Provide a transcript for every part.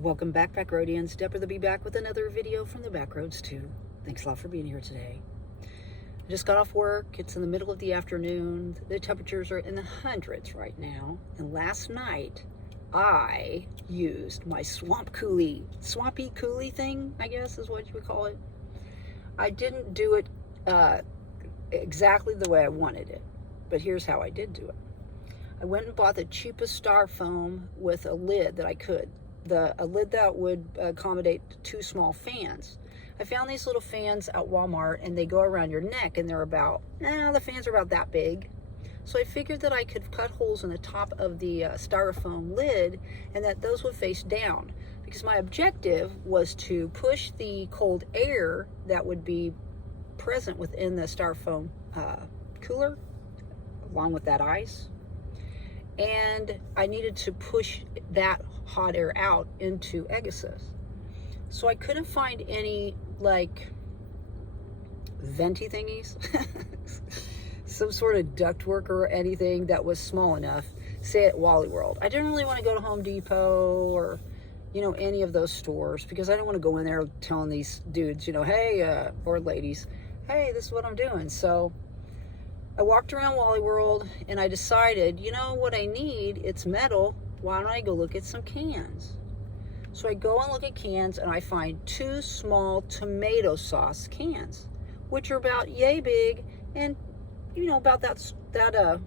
Welcome back, Backroadians. Deborah the Bee back with another video from the Backroads too. Thanks a lot for being here today. I just got off work. It's in the middle of the afternoon. The temperatures are in the hundreds right now. And last night, I used my swampy coulis thing, I guess is what you would call it. I didn't do it exactly the way I wanted it, but here's how I did do it. I went and bought the cheapest styrofoam with a lid that I could. A lid that would accommodate 2 small fans. I found these little fans at Walmart, and they go around your neck, and they're about, the fans are about that big. So I figured that I could cut holes in the top of the styrofoam lid, and that those would face down. Because my objective was to push the cold air that would be present within the styrofoam cooler, along with that ice. And I needed to push that hot air out into Agassiz. So I couldn't find any like venti thingies, some sort of ductwork or anything that was small enough, say at Wally World. I didn't really want to go to Home Depot or, any of those stores, because I didn't want to go in there telling these dudes, hey, or ladies, hey, this is what I'm doing. So I walked around Wally World and I decided, what I need, it's metal. Why don't I go look at some cans? So I go and look at cans, and I find 2 small tomato sauce cans, which are about yay big and, about that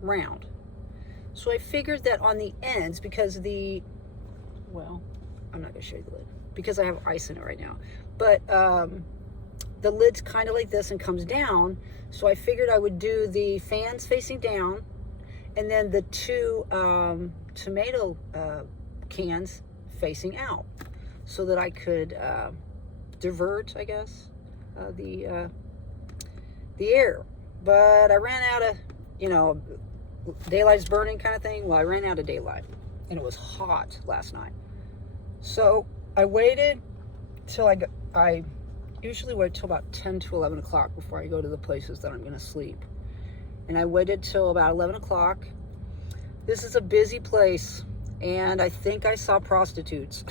round. So I figured that on the ends, because I'm not gonna show you the lid because I have ice in it right now, but the lid's kind of like this and comes down. So I figured I would do the fans facing down, and then the 2 tomato cans facing out, so that I could divert, I guess, the air. But I ran out of, daylight's burning kind of thing. Well, I ran out of daylight, and it was hot last night. So I waited till I usually wait till about 10 to 11 o'clock before I go to the places that I'm going to sleep. And I waited till about 11 o'clock. This is a busy place, and I think I saw prostitutes.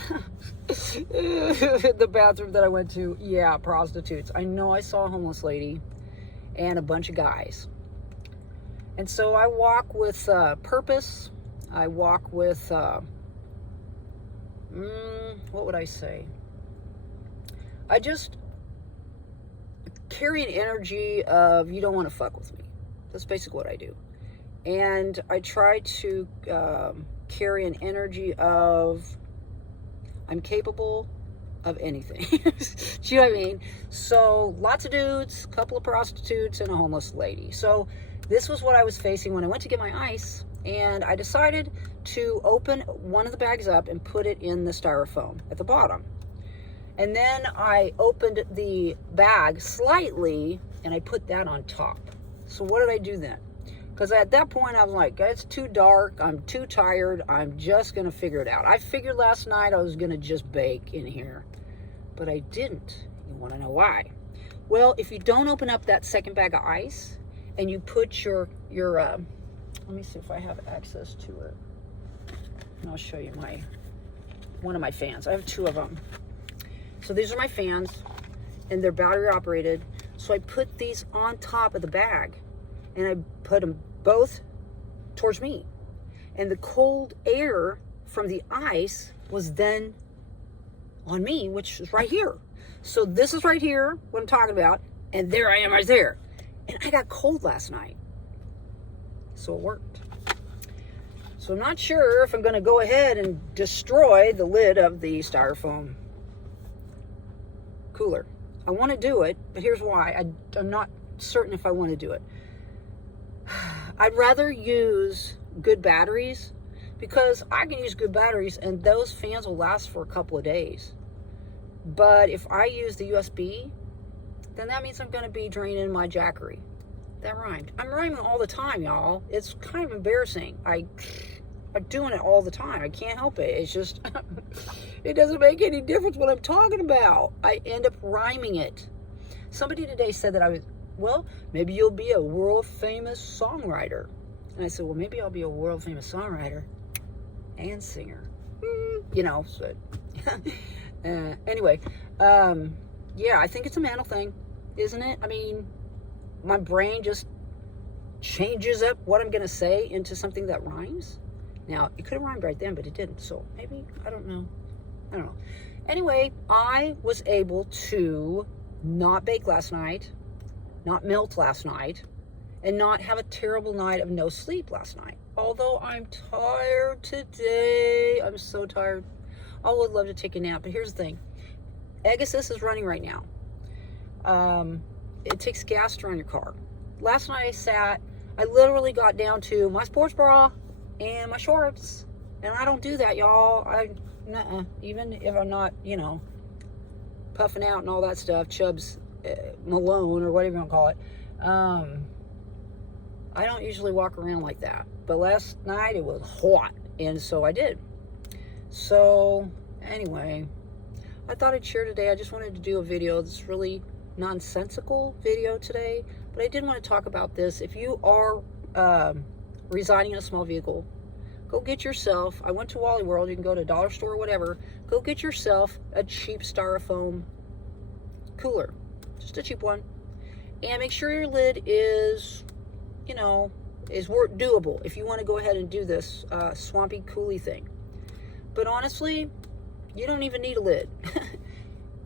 The bathroom that I went to, yeah, prostitutes. I know I saw a homeless lady and a bunch of guys. And so I walk with purpose. I walk with, what would I say? I just carry an energy of, you don't want to fuck with me. That's basically what I do. And I try to carry an energy of, I'm capable of anything. Do you know what I mean? So lots of dudes, a couple of prostitutes, and a homeless lady. So this was what I was facing when I went to get my ice, and I decided to open one of the bags up and put it in the styrofoam at the bottom. And then I opened the bag slightly, and I put that on top. So what did I do then? Because at that point, I was like, it's too dark. I'm too tired. I'm just going to figure it out. I figured last night I was going to just bake in here. But I didn't. You want to know why? Well, if you don't open up that second bag of ice, and you put your let me see if I have access to it. And I'll show you one of my fans. I have 2 of them. So these are my fans, and they're battery operated. So I put these on top of the bag, and I put them both towards me. And the cold air from the ice was then on me, which is right here. So this is right here, what I'm talking about, and there I am right there. And I got cold last night. So it worked. So I'm not sure if I'm going to go ahead and destroy the lid of the styrofoam cooler. I want to do it, but here's why. I'm not certain if I want to do it. I'd rather use good batteries, because I can use good batteries and those fans will last for a couple of days. But if I use the USB, then that means I'm going to be draining my Jackery. That rhymed. I'm rhyming all the time, y'all. It's kind of embarrassing. I'm doing it all the time. I can't help it. It's just, it doesn't make any difference what I'm talking about. I end up rhyming it. Somebody today said that maybe you'll be a world famous songwriter. And I said, well, maybe I'll be a world famous songwriter and singer. you know, so, anyway, yeah, I think it's a mental thing, isn't it? I mean, my brain just changes up what I'm going to say into something that rhymes. Now, it could have rhymed right then, but it didn't. So maybe, I don't know. Anyway, I was able to not bake last night, not melt last night, and not have a terrible night of no sleep last night. Although I'm tired today. I'm so tired. I would love to take a nap, but here's the thing. Egg Assist is running right now. It takes gas to run your car. Last night I literally got down to my sports bra and my shorts. And I don't do that, y'all. Even if I'm not, you know, puffing out and all that stuff, Chubbs Malone or whatever you want to call it. I don't usually walk around like that. But last night it was hot, and so I did. So anyway, I thought I'd share today. I just wanted to do a video that's really nonsensical video today, but I did want to talk about this. If you are residing in a small vehicle, go get yourself, I went to Wally World, you can go to a dollar store or whatever, go get yourself a cheap styrofoam cooler, just a cheap one, and make sure your lid is, you know, is doable if you want to go ahead and do this swampy coolie thing. But honestly, you don't even need a lid.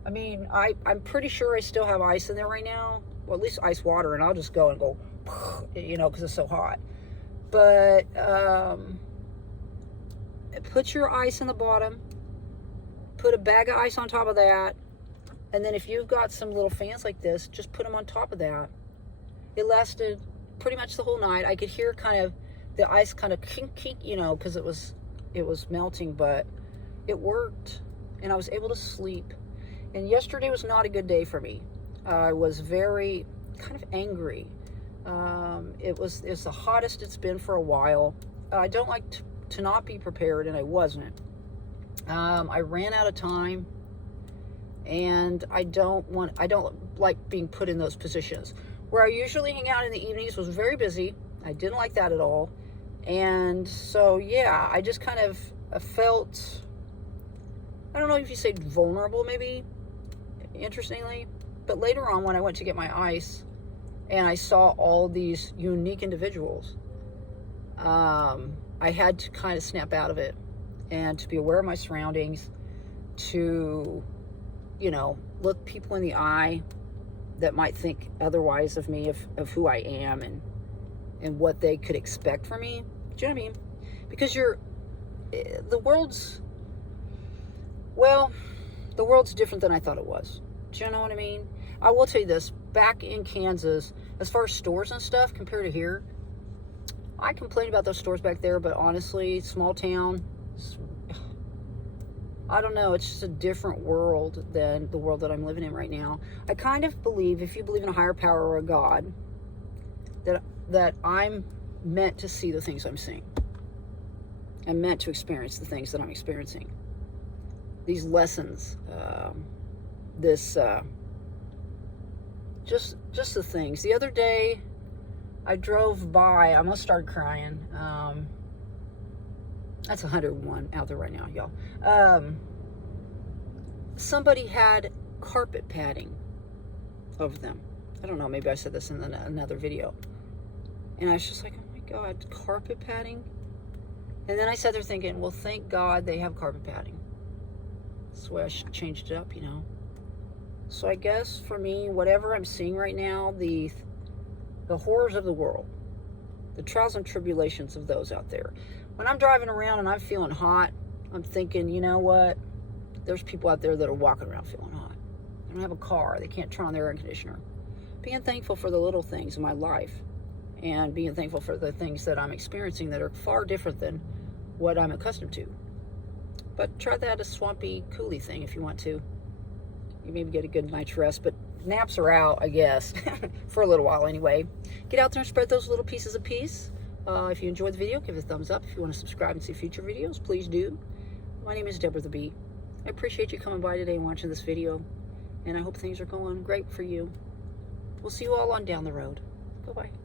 I mean, I'm pretty sure I still have ice in there right now, well, at least ice water, and I'll just go and go, you know, because it's so hot. But put your ice in the bottom, put a bag of ice on top of that, and then if you've got some little fans like this, just put them on top of that. It lasted pretty much the whole night. I could hear kind of the ice kind of kink, you know, because it was melting, but it worked, and I was able to sleep. And yesterday was not a good day for me. I was very kind of angry. It's the hottest it's been for a while. I don't like to not be prepared, and I wasn't. I ran out of time, and I don't like being put in those positions. Where I usually hang out in the evenings was very busy. I didn't like that at all. And so, yeah, I just kind of felt, I don't know if you say vulnerable, maybe, interestingly. But later on, when I went to get my ice, and I saw all these unique individuals, I had to kind of snap out of it and to be aware of my surroundings, to, you know, look people in the eye that might think otherwise of me, of who I am and what they could expect from me. Do you know what I mean? Because the world's different than I thought it was. Do you know what I mean? I will tell you this, back in Kansas, as far as stores and stuff compared to here, I complained about those stores back there, but honestly, small town, I don't know, it's just a different world than the world that I'm living in right now. I kind of believe, if you believe in a higher power or a God, that I'm meant to see the things I'm seeing. I'm meant to experience the things that I'm experiencing. These lessons, just the things. The other day, I drove by, I almost started crying. That's 101 out there right now, y'all. Somebody had carpet padding over them. I don't know, maybe I said this in another video. And I was just like, oh my God, carpet padding? And then I sat there thinking, well, thank God they have carpet padding. That's the way I changed it up, you know. So I guess for me, whatever I'm seeing right now, the horrors of the world, the trials and tribulations of those out there. When I'm driving around and I'm feeling hot, I'm thinking, you know what? There's people out there that are walking around feeling hot. They don't have a car. They can't turn on their air conditioner. Being thankful for the little things in my life, and being thankful for the things that I'm experiencing that are far different than what I'm accustomed to. But try that a swampy coolie thing if you want to. You maybe get a good night's rest, but naps are out, I guess, for a little while anyway. Get out there and spread those little pieces of peace. If you enjoyed the video, give it a thumbs up. If you want to subscribe and see future videos, please do. My name is Deborah the Bee. I appreciate you coming by today and watching this video, and I hope things are going great for you. We'll see you all on down the road. Bye-bye.